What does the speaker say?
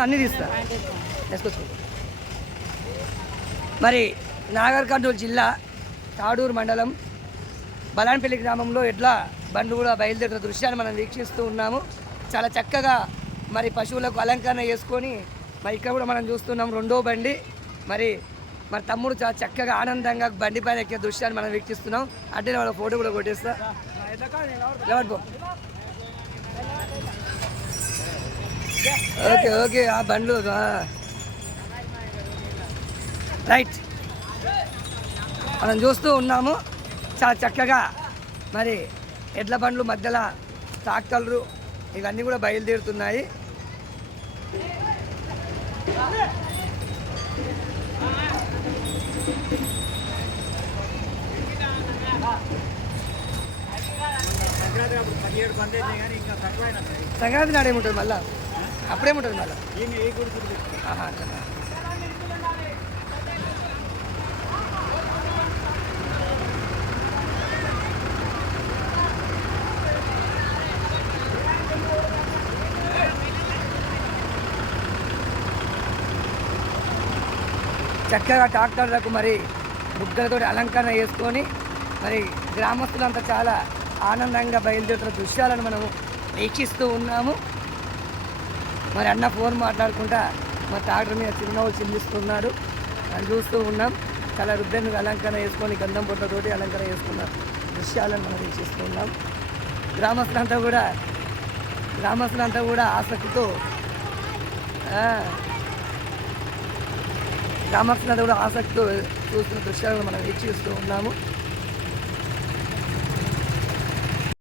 అన్నీ తీస్తా తీసుకొచ్చు. మరి నాగర్ కర్నూలు జిల్లా తాడూరు మండలం బలాన్పల్లి గ్రామంలో ఎడ్ల బండ్లు కూడా బయలుదేరిన దృశ్యాన్ని మనం వీక్షిస్తూ ఉన్నాము. చాలా చక్కగా మరి పశువులకు అలంకరణ చేసుకొని మరి ఇక్కడ కూడా మనం చూస్తున్నాం రెండో బండి. మరి మరి తమ్ముడు చాలా చక్కగా ఆనందంగా బండి పైన ఎక్కే దృశ్యాన్ని మనం వీక్షిస్తున్నాం. అంటే వాళ్ళ ఫోటో కూడా కొట్టేస్తా. ఓకే ఓకే ఆ బండ్లు రైట్ మనం చూస్తూ ఉన్నాము. చాలా చక్కగా మరి ఎడ్ల బండ్లు మధ్యలో ట్రాక్టర్లు ఇవన్నీ కూడా బయలుదేరుతున్నాయి. సంక్రాంతి నాడు ఏముంటుంది మళ్ళా? అప్పుడేముంటుంది మళ్ళీ? చక్కగా ట్రాక్టర్లకు మరి బుగ్గలతో అలంకరణ చేసుకొని మరి గ్రామస్తులంతా చాలా ఆనందంగా బయలుదేరుతున్న దృశ్యాలను మనము వీక్షిస్తూ ఉన్నాము. మరి అన్న ఫోన్ మాట్లాడుకుంటా మా ట్రాక్టర్ మీద చిరునవ్వులు చిందిస్తున్నాడు. అని చూస్తూ ఉన్నాం. చాలా రుద్దెను అలంకరణ చేసుకొని గంధం పొట్టతోటి అలంకరణ చేసుకున్న దృశ్యాలను మనం వీక్షిస్తూ ఉన్నాం. గ్రామస్తులంతా కూడా ఆసక్తితో చూస్తున్న దృశ్యాలను మనం వీక్షిస్తూ ఉన్నాము.